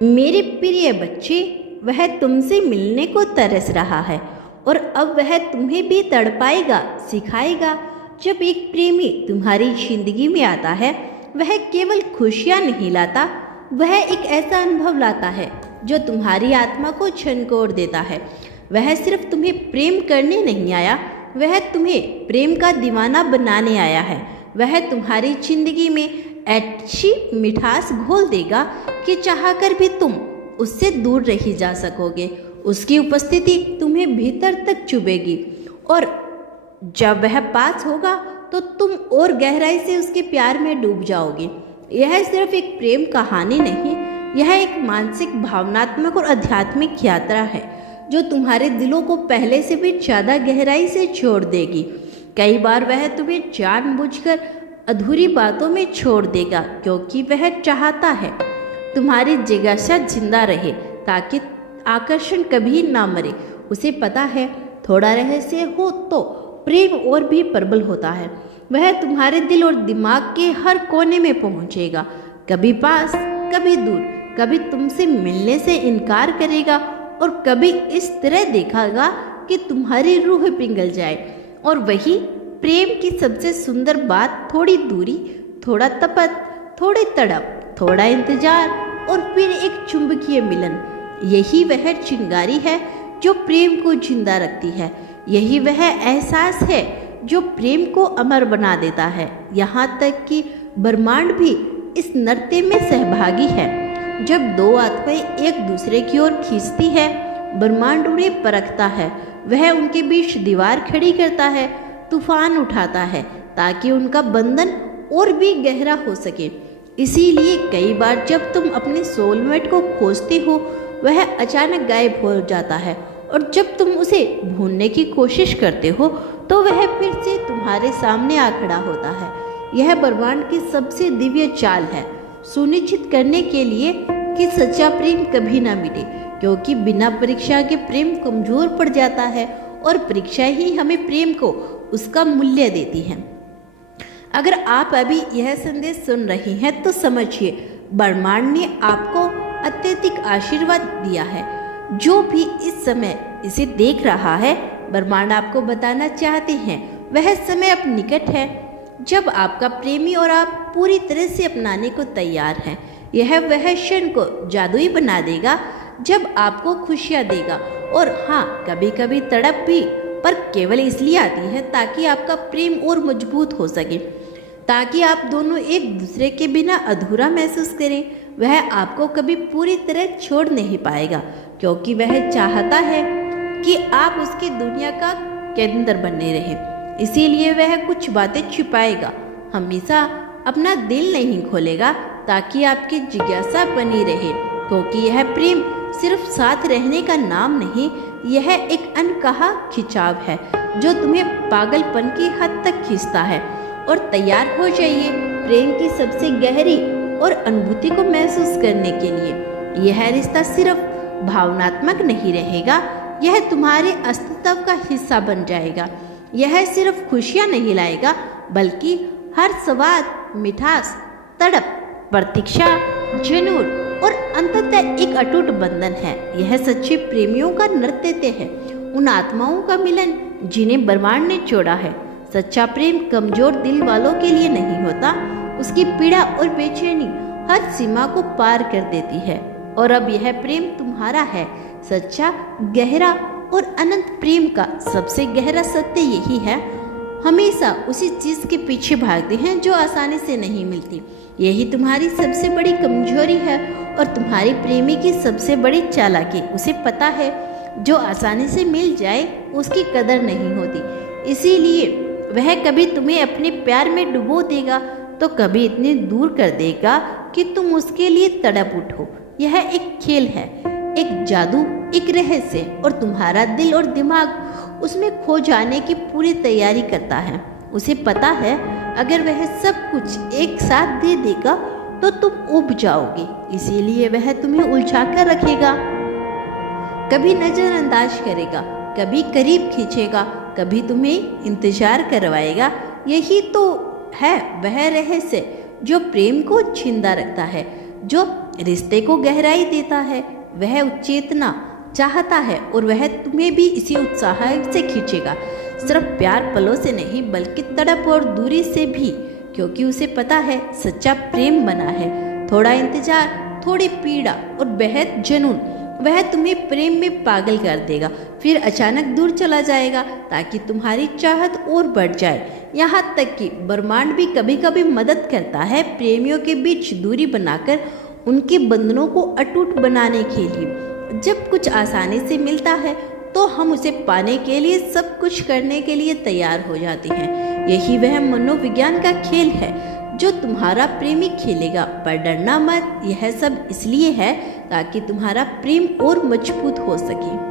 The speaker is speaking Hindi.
मेरे प्रिय बच्चे, वह तुमसे मिलने को तरस रहा है और अब वह तुम्हें भी तड़पाएगा, सिखाएगा। जब एक प्रेमी तुम्हारी जिंदगी में आता है, वह केवल खुशियाँ नहीं लाता, वह एक ऐसा अनुभव लाता है जो तुम्हारी आत्मा को झंकोर देता है। वह सिर्फ तुम्हें प्रेम करने नहीं आया, वह तुम्हें प्रेम का दीवाना बनाने आया है। वह तुम्हारी जिंदगी में ऐसी मिठास घोल देगा कि चाहकर भी तुम उससे दूर नहीं जा सकोगे। उसकी उपस्थिति तुम्हें भीतर तक चुभेगी और जब वह पास होगा तो तुम और गहराई से उसके प्यार में डूब जाओगे। यह सिर्फ एक प्रेम कहानी नहीं, यह एक मानसिक, भावनात्मक और आध्यात्मिक यात्रा है जो तुम्हारे दिलों को पहले से भी ज़्यादा गहराई से छोड़ देगी। कई बार वह तुम्हें जानबूझकर अधूरी बातों में छोड़ देगा, क्योंकि वह चाहता है तुम्हारी जिज्ञासा जिंदा रहे ताकि आकर्षण कभी ना मरे। उसे पता है थोड़ा रहस्य हो तो प्रेम और भी प्रबल होता है। वह तुम्हारे दिल और दिमाग के हर कोने में पहुंचेगा, कभी पास, कभी दूर, कभी तुमसे मिलने से इनकार करेगा और कभी इस तरह देखेगा कि तुम्हारी रूह पिघल जाए। और वही प्रेम की सबसे सुंदर बात, थोड़ी दूरी, थोड़ा तपत, थोड़ी तड़प, थोड़ा इंतजार और फिर एक चुंबकीय मिलन। यही वह चिंगारी है जो प्रेम को जिंदा रखती है। यही वह एहसास है जो प्रेम को अमर बना देता है। यहाँ तक कि ब्रह्मांड भी इस नृत्य में सहभागी है। जब दो आत्माएं एक दूसरे की ओर खींचती है, ब्रह्मांड उन्हें परखता है। वह उनके बीच दीवार खड़ी करता है, तूफान उठाता है ताकि उनका बंधन और भी गहरा हो सके। इसीलिए कई बार जब तुम अपने सोलमेट को खोजते हो, वह अचानक गायब हो जाता है और जब तुम उसे ढूंढने की कोशिश करते हो तो वह फिर से तुम्हारे सामने आ खड़ा होता है। यह ब्रह्मांड की सबसे दिव्य चाल है, सुनिश्चित करने के लिए कि सच्चा प्रेम कभी ना मिटे, क्योंकि बिना परीक्षा के प्रेम कमजोर पड़ जाता है और परीक्षा ही हमें प्रेम को उसका मूल्य देती है। अगर आप अभी यह संदेश सुन रहे हैं तो समझिए, ब्रह्मांड ने आपको अत्यधिक आशीर्वाद दिया है। जो भी इस समय इसे देख रहा है, ब्रह्मांड आपको बताना चाहते हैं वह समय अब निकट है जब आपका प्रेमी और आप पूरी तरह से अपनाने को तैयार हैं। यह वह क्षण को जादुई बना देगा जब आपको खुशियाँ देगा। और हाँ, कभी कभी तड़प भी, पर केवल इसलिए आती है ताकि आपका प्रेम और मजबूत हो सके, ताकि आप दोनों एक दूसरे के बिना अधूरा महसूस करें। वह आपको कभी पूरी तरह छोड़ नहीं पाएगा, क्योंकि वह चाहता है कि आप उसकी दुनिया का केंद्र बने रहें। इसीलिए वह कुछ बातें छिपाएगा, हमेशा अपना दिल नहीं खोलेगा ताकि आपकी जिज्ञासा बनी रहे। क्योंकि यह प्रेम सिर्फ साथ रहने का नाम नहीं, यह एक अनकहा खिंचाव है जो तुम्हें पागलपन की हद तक खींचता है। और तैयार हो जाइए प्रेम की सबसे गहरी और अनुभूति को महसूस करने के लिए। यह रिश्ता सिर्फ भावनात्मक नहीं रहेगा, यह तुम्हारे अस्तित्व का हिस्सा बन जाएगा। यह सिर्फ खुशियाँ नहीं लाएगा, बल्कि हर स्वाद, मिठास, तड़प, प्रतीक्षा, जुनून और अंततः एक अटूट बंधन है। यह सच्चे प्रेमियों का नृत्य है, उन आत्माओं का मिलन जिन्हें ब्रह्मांड ने जोड़ा है। सच्चा प्रेम कमजोर दिल वालों के लिए नहीं होता, उसकी पीड़ा और बेचैनी हर सीमा को पार कर देती है। और अब यह प्रेम तुम्हारा है। सच्चा, गहरा और अनंत प्रेम का सबसे गहरा सत्य यही है, हमेशा उसी चीज के पीछे भागते हैं जो आसानी से नहीं मिलती। यही तुम्हारी सबसे बड़ी कमजोरी है और तुम्हारी प्रेमी की सबसे बड़ी चालाकी। उसे पता है जो आसानी से मिल जाए उसकी कदर नहीं होती, इसीलिए वह कभी तुम्हें अपने प्यार में डुबो देगा तो कभी इतने दूर कर देगा कि तुम उसके लिए तड़प उठो। यह एक खेल है, एक जादू, एक रहस्य, और तुम्हारा दिल और दिमाग उसमें खो जाने की पूरी तैयारी करता है। उसे पता है अगर वह सब कुछ एक साथ दे देगा तो तुम उब जाओगे, इसीलिए वह तुम्हें उलझा कर रखेगा, कभी नजरअंदाज करेगा, कभी करीब खींचेगा, कभी तुम्हें इंतजार करवाएगा। यही तो है वह रहस्य जो प्रेम को जिंदा रखता है, जो रिश्ते को गहराई देता है। वह उच्चेतना चाहता है और वह तुम्हें भी इसी उत्साह से खींचेगा। सिर्फ प्यार पलों से नहीं बल्कि तड़प और दूरी से भी, क्योंकि उसे पता है सच्चा प्रेम बना है। थोड़ा इंतजार, थोड़ी पीड़ा और बेहद जुनून, वह तुम्हें प्रेम में पागल कर देगा, फिर अचानक दूर चला जाएगा ताकि तुम्हारी चाहत और बढ़ जाए। यहाँ तक कि ब्रह्मांड भी कभी कभी मदद करता है प्रेमियों के बीच दूरी बनाकर उनके बंधनों को अटूट बनाने के लिए। जब कुछ आसानी से मिलता है तो हम उसे पाने के लिए सब कुछ करने के लिए तैयार हो जाते हैं। यही वह मनोविज्ञान का खेल है जो तुम्हारा प्रेमी खेलेगा। पर डरना मत, यह सब इसलिए है ताकि तुम्हारा प्रेम और मजबूत हो सके।